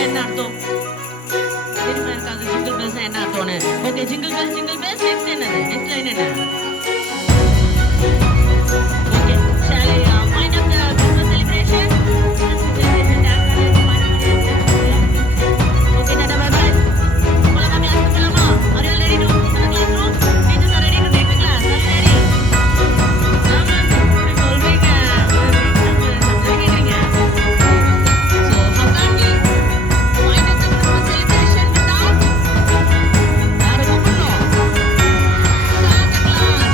என்ன அர்த்தம்? தெரியுமா இருக்காது ஜிங்கிள் பெல்ஸ் என்ன அர்த்தம்னு? ஓகே, ஜிங்கிள் பெல்ஸ் நெக்ஸ்ட் என்னது? நெக்ஸ்ட் லைன் என்ன? Okay, shall I wind up the Christmas celebration? Dance ஆடியாச்சு, பாட்டு பாடியாச்சு. Okay, tata bye bye. போலாமா கிளாஸ்க்கு போலாமா? Are you all ready to go to the classroom? Teachers are ready to take the class. Are you ready? ஆமா, இப்படி சொல்றீங்க. கேக்குறீங்க. So, how can we wind up the Christmas celebration without யாரை கூப்பிடணும்? Santa Claus.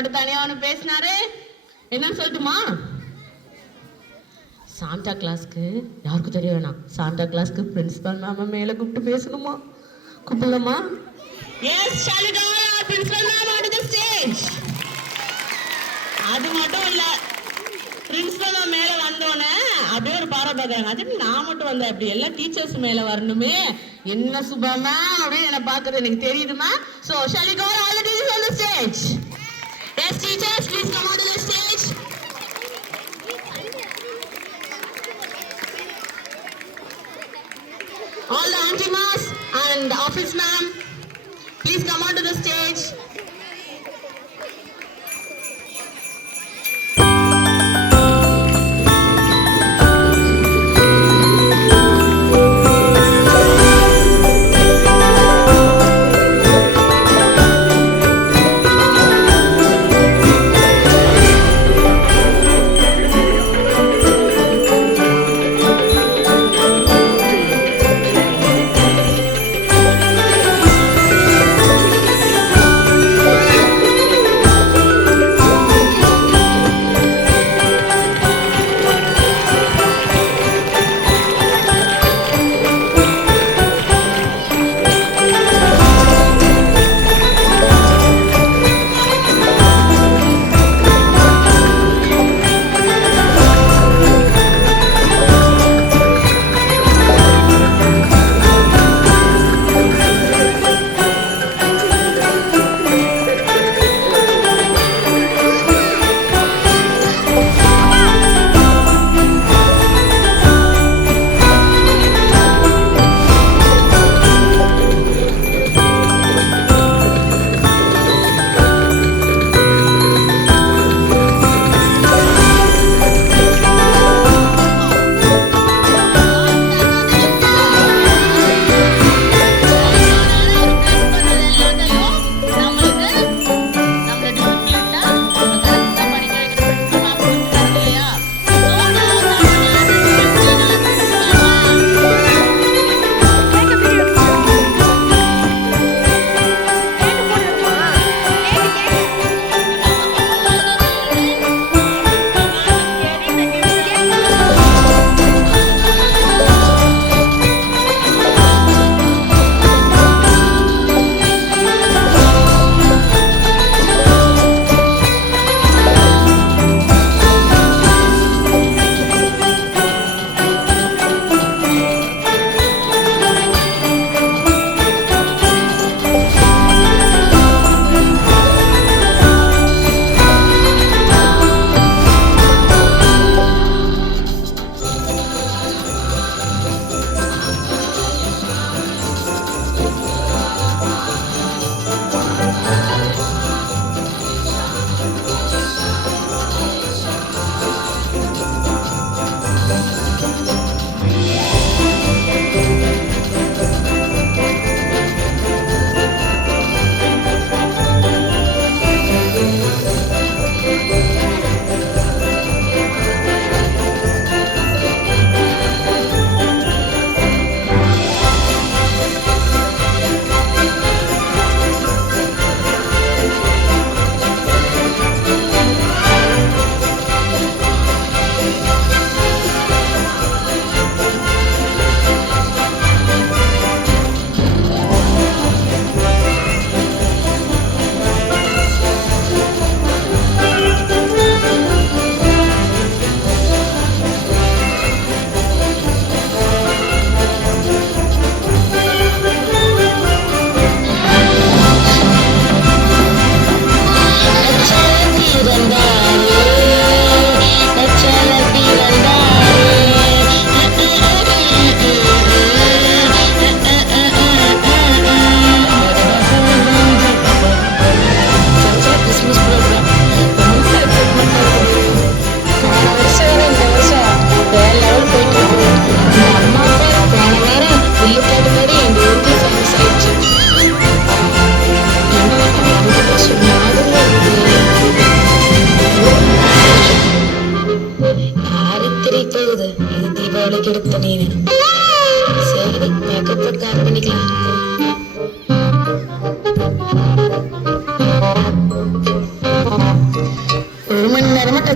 மட்டும் தனியா ஒன்று பேசினாரு. என்னன்னு சொல்லட்டுமா? சாண்டா கிளாஸ்க்கு யாருக்கும் தெரிய வேணாம். சாண்டா கிளாஸ்க்கு பிரின்சிபல் மேம மேல கூப்பிட்டு பேசணுமா? கூப்பிடலாமா? Yes, shall we call our principal ma'am onto the stage? அது மட்டும் இல்ல, பிரின்சிபல் மேம் மேல வந்தோடனே அப்படியே ஒரு பாரா பார்க்கறாங்க. அது நான் மட்டும் வந்தேன், அப்படி எல்லா டீச்சர்ஸ் மேல வரணுமே, என்ன சுபா மேம் அப்படின்னு என்ன பாக்குறது எனக்கு தெரியுதுமா. So shall we call all the teachers on the stage? Yes, teachers, please come onto the stage. All the auntie mas and the office ma'am, please come onto the stage.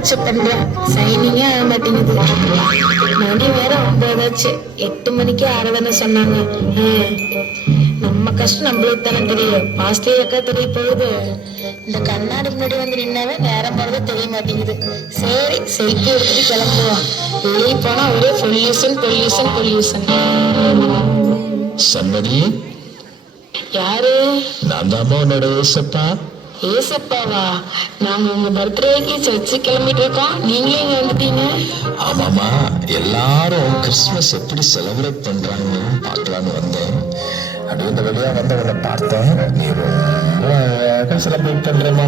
வச்சு பண்றேன், சைனிங்கே ஆக மாட்டேங்குது. மணி வேற 9 8 மணிக்கு ஆரதனை சொன்னாங்க. நம்ம கஷ்டம் நம்மளுக்கு தானே தெரியும், பாஸ்டே அக்கா தெரிய போகுது. இந்த கண்ணாடி முன்னாடி வந்து நின்னாவே நேரம் போறது தெரிய மாட்டேங்குது. சரி செல்ஃபி எடுத்துட்டு கிளம்புவோம். வெளியே போனா ஒரே பொல்யூஷன் பொல்யூஷன் பொல்யூஷன். சம்மதி, யாரு? நான் தாமா உன்னோட ஏசப்பா. ஏசப்பாவா? நாங்க உங்க பர்த்டேக்கு சர்ச்சு கிளம்பிட்டு இருக்கோம், நீங்களே இங்க வந்துட்டீங்க. ஆமாமா, எல்லாரும் கிறிஸ்துமஸ் எப்படி செலிப்ரேட் பண்றாங்கன்னு பார்க்கலான்னு வந்தேன். அப்படியே இந்த வழியா வந்தவங்களை பார்த்தேன். நீ ரொம்ப செலிப்ரேட் பண்றேமா.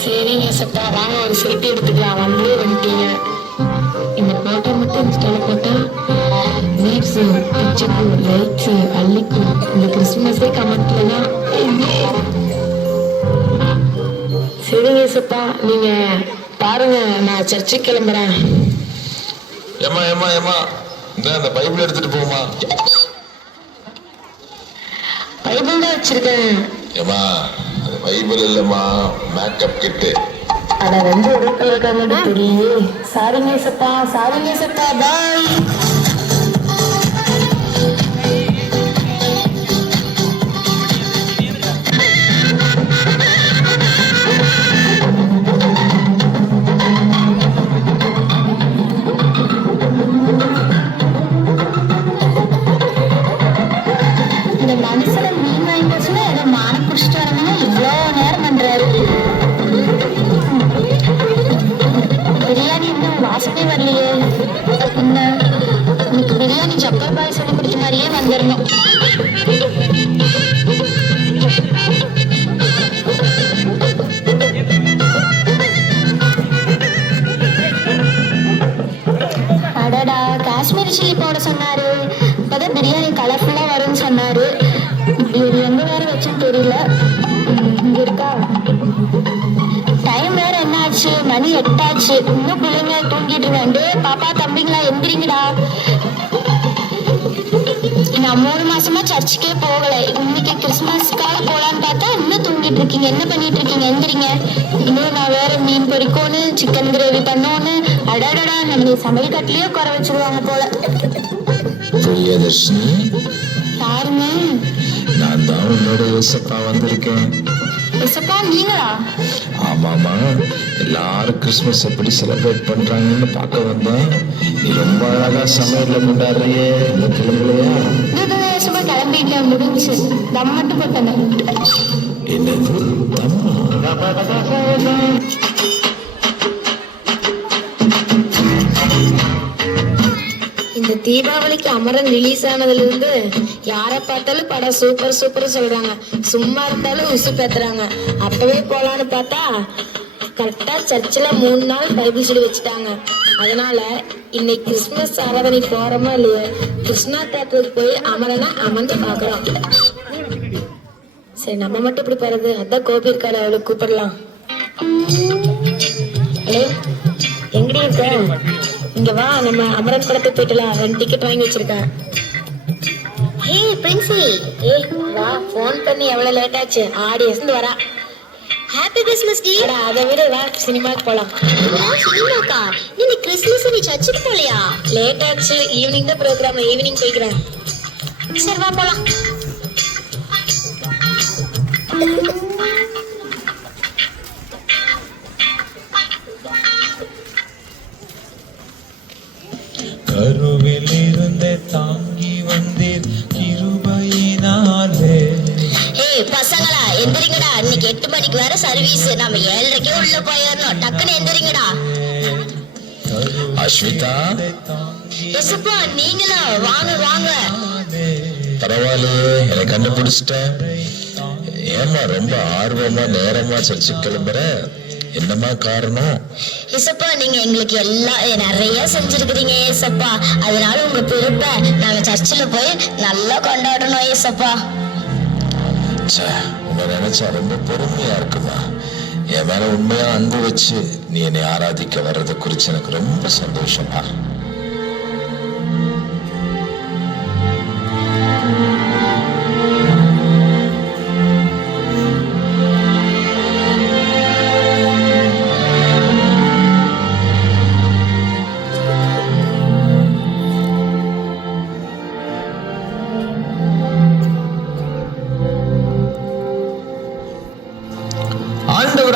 சரிங்க ஏசப்பா, வாங்க ஒரு செல்ஃபி எடுத்துக்கலாம். வந்து வந்துட்டீங்க. இந்த போட்டோ மட்டும் இன்ஸ்டால போட்டா வீட்ஸ், பிச்சுக்கு, லைட்ஸ், அள்ளிக்கு இந்த கிறிஸ்துமஸே கமெண்ட்ல தான். சரிங்க ஏசப்பா, நீங்க பாருங்க, நான் சர்ச்சுக்கு கிளம்புறேன். ஏமா ஏமா ஏமா, இந்த பைபிள் எடுத்துட்டு போமா. பைபிள் தான் வச்சிருக்கேன். ஏமா, அது பைபிள் இல்லம்மா, மேக்கப் கிட்டு. அட ரெண்டு ஒரே கலர் கலர் தெரியும். சாரிங்க ஏசப்பா, சாரிங்க ஏசப்பா, பாய். இந்த மனுஷன மீன் வாங்கி வச்சுன்னா ஏதோ மானம் பிடிச்சிட்டு வரணும்னா இவ்வளோ நேரம் பண்றாரு. பிரியாணி இன்னும் வாசமே வரலையே. என்ன இன்னைக்கு பிரியாணி சக்கர் பாய் சொல்லி கொடுத்த மாதிரியே வந்துடணும். அடடா, காஷ்மீரி சில்லி போட சொன்னாரு. இப்பதான் பிரியாணி கலர்ஃபுல்லா வரும்னு சொன்னாரு. இது எங்க வேற வச்சுன்னு தெரியல. இங்க இருக்கா? டைம் வேற என்ன ஆச்சு? மணி 8 ஆச்சு. இன்னும் பிள்ளைங்க தூங்கிட்டு இருக்காண்டே. பாப்பா தம்பிங்களா எந்திரிங்கடா. நான் 3 மாசமா சர்ச்சுக்கே போகல. இன்னைக்கு கிறிஸ்துமஸ்க்காக போலான்னு பார்த்தா இன்னும் தூங்கிட்டு இருக்கீங்க. என்ன பண்ணிட்டு இருக்கீங்க? எந்திரிங்க. இன்னும் நான் வேற மீன் பொரிக்கணும், சிக்கன் கிரேவி பண்ணணும். அடாடா, நம்ம சமையல் கட்டிலேயே குறை வச்சிருவாங்க போல. பிரியதர்ஷினி, யாருங்க? நான் தான் உன்னோட ஏசப்பா வந்திருக்கேன். ஏசப்பா நீங்களா? ஆமாமா, எல்லாரும் கிறிஸ்துமஸ் எப்படி செலிப்ரேட் பண்றாங்கன்னு பார்க்க வந்தேன். நீ ரொம்ப அழகா சமையல்ல கொண்டாடுறியே, இன்னும் கிளம்பலையா? ஏசப்பா கிளம்பிட்டு முடிஞ்சு தம் மட்டும் போட்டேன். என்னது தம்மா? இந்த தீபாவளிக்கு அமரன் ரிலீஸ் ஆனதுல இருந்து யாரை பார்த்தாலும் படம் சூப்பர் சூப்பர் சொல்றாங்க. சும்மா இருந்தாலும் உசு பேத்துறாங்க. அப்பவே போலான்னு பார்த்தா கரெக்டா சர்ச்சில் 3 நாள் பைபிள் சொல்லி வச்சுட்டாங்க. அதனால இன்னைக்கு கிறிஸ்துமஸ் ஆராதனை போறோமா இல்லையா, கிருஷ்ணா தேட்டருக்கு போய் அமரனை அமர்ந்து பாக்குறோம். சரி, நம்ம மட்டும் இப்படி போறது? அதான் கோபி இருக்காரு, அவளுக்கு கூப்பிடலாம். ஹலோ, எங்கடி இருக்க? இங்க வா, நம்ம அமரன் படத்துக்கு போயிட்டலாம். 2 டிக்கெட் வாங்கி வச்சிருக்கேன். ஏய் பிரின்சி, ஏய் வா, ஃபோன் பண்ணி எவ்வளவு லேட் ஆச்சு? ஆடியன்ஸ் வரா. ஹாப்பி கிறிஸ்மஸ் டி. அதை விட வா, சினிமாக்கு போலாம். சினிமாக்கா? நீ கிறிஸ்மஸ் நீ சர்ச்சுக்கு போலையா? லேட் ஆச்சு, ஈவினிங் தான் ப்ரோக்ராம். ஈவினிங் போய்க்கிறேன். சரி வா போலாம். கருவில் இருந்தே தாங்கி வந்தீர் கிருபையினாலே. ஏய் பசங்களா, எந்திரிங்கடா. இன்னைக்கு 8 மணிக்கு வேற சர்வீஸ். நம்ம 7:30 உள்ள போயிடணும். டக்குன்னு எந்திரிங்கடா. அஸ்விதா, எசப்பா நீங்களா? வாங்க வாங்க. பரவாயில்லையே, என்னை கண்டுபிடிச்சிட்டேன். ஏமா ரொம்ப ஆர்வமா நேரமா சர்ச்சுக்கு கிளம்புற? என்னமா காரணம்? ஏசப்பா, நீங்க எங்களுக்கு எல்லாம் நிறைய செஞ்சிருக்கிறீங்க ஏசப்பா. அதனால உங்க பிறப்ப நாங்க சர்ச்சில் போய் நல்லா கொண்டாடணும் ஏசப்பா. உன்னை நினைச்சா ரொம்ப பொறுமையா இருக்குமா. என் மேல உண்மையா அன்பு வச்சு நீ என்னை ஆராதிக்க வர்றதை குறிச்சு எனக்கு ரொம்ப சந்தோஷமா.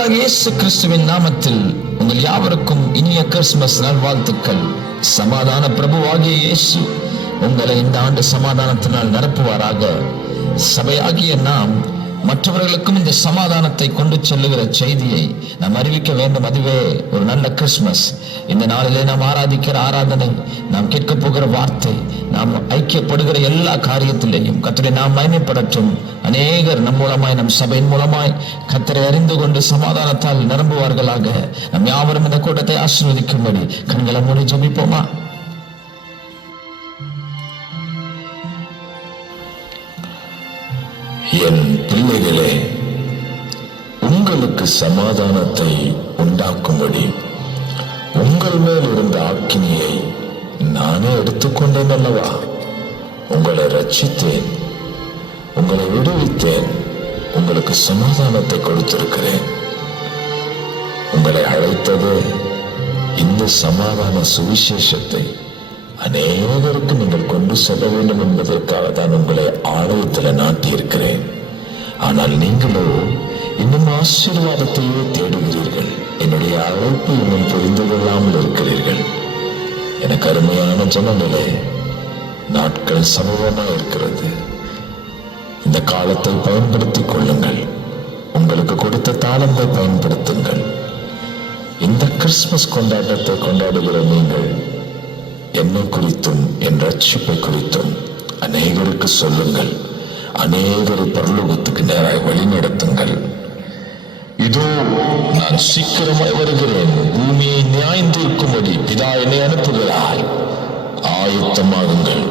ஆண்டவராகிய இயேசு கிறிஸ்துவின் நாமத்தில் உங்கள் யாவருக்கும் இனிய கிறிஸ்துமஸ் நல்வாழ்த்துக்கள். சமாதான பிரபுவாகிய இயேசு உங்களை இந்த ஆண்டு சமாதானத்தினால் நிரப்புவாராக. சபையாகிய நாம் மற்றவர்களுக்கும் இந்த சமாதானத்தை கொண்டு செல்லுகிற செய்தியை நாம் அறிவிக்க வேண்டும். அதுவே ஒரு நல்ல கிறிஸ்துமஸ். இந்த நாளிலே நாம் ஆராதிக்கிற ஆராதனை, நாம் கேட்க போகிற வார்த்தை, நாம் ஐக்கியப்படுகிற எல்லா காரியத்திலேயும் கர்த்தரை நாம் மகிமைப்படட்டும். அநேகர் நம் மூலமாய், நம் சபையின் மூலமாய் கர்த்தரை அறிந்து கொண்டு சமாதானத்தால் நிரம்புவார்களாக. நம் யாவரும் இந்த கூட்டத்தை ஆசீர்வதிக்கும்படி கண்களை மூடி ஜெபிப்போமா? என் பிள்ளைகளே, உங்களுக்கு சமாதானத்தை உண்டாக்கும்படி உங்கள் மேல் இருந்த ஆக்கினியை நானே எடுத்துக்கொண்டேன் அல்லவா? உங்களை ரட்சித்தேன், உங்களை விடுவித்தேன், உங்களுக்கு சமாதானத்தை கொடுத்திருக்கிறேன். உங்களை அழைத்தது இந்த சமாதான சுவிசேஷத்தை அநேகருக்கு நீங்கள் கொண்டு செல்ல வேண்டும் என்பதற்காக தான் உங்களை ஆலயத்தில் நாட்டியிருக்கிறேன். ஆனால் நீங்களோ இன்னும் ஆசீர்வாதத்தையே தேடுகிறீர்கள். என்னுடைய அழைப்பு இன்னும் புரிந்து கொள்ளாமல் இருக்கிறீர்கள். எனக்கு அருமையான ஜனங்களே, நாட்கள் சமூகமாக இருக்கிறது. இந்த காலத்தை பயன்படுத்திக் கொள்ளுங்கள். உங்களுக்கு கொடுத்த தாளத்தை பயன்படுத்துங்கள். இந்த கிறிஸ்துமஸ் கொண்டாட்டத்தை கொண்டாடுகிற நீங்கள் என்னை குறித்தும் என் ரட்சிப்பை குறித்தும் அநேகருக்கு சொல்லுங்கள். அநேகரை பரலோகத்துக்கு நேராக வழி நடத்துங்கள். இதோ நான் சீக்கிரமாய் வருகிறேன். பூமியை நியாயம் தீர்க்கும்படி பிதா என்னை அனுப்புகிறார். ஆயத்தமாகுங்கள்.